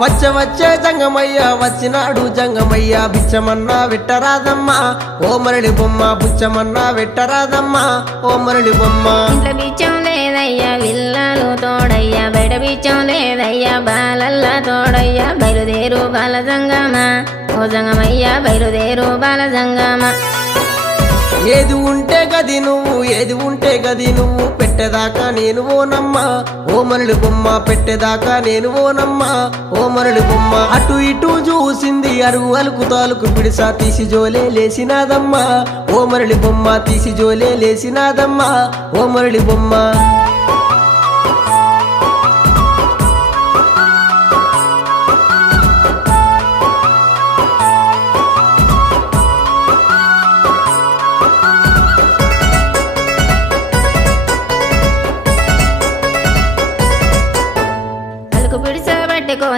వచ్చే జంగమయ్య వచ్చినాడు జంగమయ్య బిచ్చమన్నా వెట్టరాదమ్మా ఓ మరళి బొమ్మ బుచ్చమన్నా వెట్టరాదమ్మా ఓ మరళి బొమ్మ ఇంట్లో బిచ్చం లేదయ్యా విల్లాలు తోడయ్యా బయట బిచ్చం లేదయ్యా బాలల్లా తోడయ్యా బయలుదేరు బాల జంగమా ఓ జంగమయ్యా బయలుదేరు బాల జంగమా ఏది ఉంటే గది నువ్వు ఏది ఉంటే గది నువ్వు పెట్టేదాకా నేను ఓనమ్మా ఓ మరళి బొమ్మ పెట్టేదాకా నేను ఓనమ్మా ఓ మరళి బొమ్మ అటు ఇటు చూసింది అరుగు అలుకు తాలుకు పిడిసా తీసి జోలే లేసినాదమ్మా ఓ మరళి బొమ్మ తీసి జోలే లేసినాదమ్మా ఓ మరళి బొమ్మ